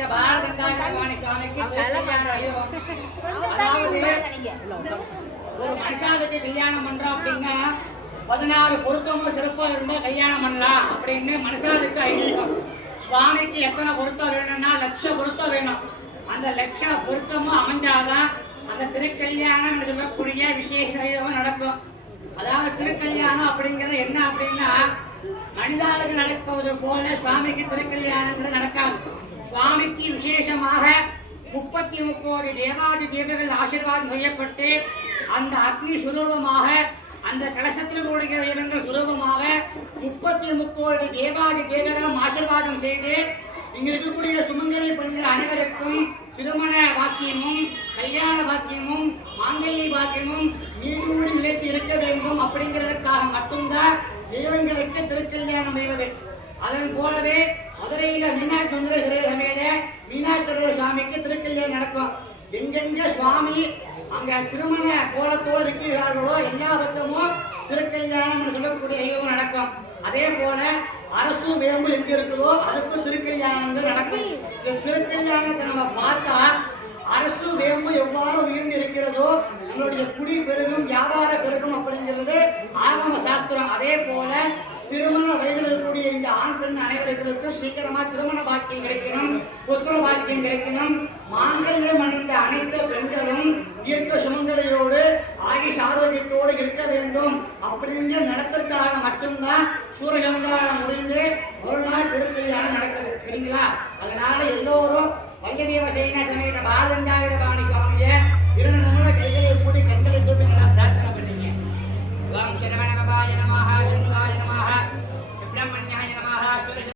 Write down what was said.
சமேத பாலதண்டாயுதபாணி சுவாமிக்கு ஒரு மனுஷாவுக்கு கல்யாணம் பண்றோம் அப்படின்னா 16 பொருத்தமும் சிறப்பாக இருந்தால் கல்யாணம் பண்ணலாம் அப்படின்னு மனுஷாவுக்கு ஐதீகம். சுவாமிக்கு எத்தனை பொருத்தம் வேணும்னா 1,00,000 பொருத்தம் வேணும். அந்த 1,00,000 பொருத்தமும் அமைஞ்சாதான் அந்த திருக்கல்யாணம் சொல்லக்கூடிய விசேஷம் நடக்கும். அதாவது திருக்கல்யாணம் அப்படிங்கிறது என்ன அப்படின்னா மனிதாளுக்கு நடப்பது போல சுவாமிக்கு திருக்கல்யாணங்கிறது நடக்காது. சுவாமிக்கு விசேஷமாக 33 கோடி தேவாதி தேவர்கள் ஆசீர்வாதம் செய்யப்பட்டு அந்த அக்னி சுரூபமாக அந்த கலசத்தில் கூடிய தெய்வங்கள் சுரூபமாக 33 கோடி தேவாதி தேவர்களும் ஆசீர்வாதம் செய்து இங்க இருக்கக்கூடிய சுமங்கலி பெண்கள் அனைவருக்கும் திருமண பாக்கியமும் கல்யாண பாக்கியமும் மாங்கல்ய பாக்கியமும் நீடூடி நிலைத்து இருக்க வேண்டும் அப்படிங்கிறதுக்காக மட்டும்தான் தெய்வங்களுக்கு திருக்கல்யாணம் செய்வது. அதன் போலவே மதுரையில மீனாட்சி சுந்தரேஸ்வரர் சமேத மீனாட்சி சுவாமிக்கு திருக்கல்யாணம் நடக்கும். எங்கெங்க சுவாமி அங்க திருமண கோலத்தோடு இருக்கிறார்களோ எல்லா பக்கமும் திருக்கல்யாணம் சொல்லக்கூடிய தெய்வம் நடக்கும். அதே போல அரசு வேம்பு எங்க இருக்குதோ அதுக்கும் திருக்கல்யாணங்கள் நடக்கும். இந்த திருக்கல்யாணத்தை நம்ம பார்த்தா அரசு வேம்பு எவ்வாறு உயர்ந்து இருக்கிறதோ நம்மளுடைய குடி பெருகும் வியாபார பெருகும் அப்படிங்கிறது ஆகம சாஸ்திரம். அதே போல திருமண வயதில் இருக்கக்கூடிய இந்த ஆண் பெண் அனைவர்களுக்கும் சீக்கிரமா திருமண பாக்கியம் கிடைக்கணும், புத்திர பாக்கியம் கிடைக்கணும். மாங்கல்யம் அணிந்த அனைத்து பெண்களும் தீர்க்க சுமங்கலியோடு ஆயுஷ் ஆரோக்கியத்தோடு இருக்க வேண்டும் அப்படிங்கிற நடத்திற்காக மட்டும்தான் சூரியசம்ஹாரம் முடிந்து ஒரு நாள் திருக்கல்யாணம் நடக்குது. சரிங்களா? அதனால எல்லோரும் வல்லிதேவ சேன சமேத பாலதண்டாயுதபாணி சுவாமியை 2 நிமிட கைகளை கூடி கண்களை தூப்பி நல்லா பிரார்த்தனை பண்ணீங்க. ஓம் சரவண பவாய நமஹ.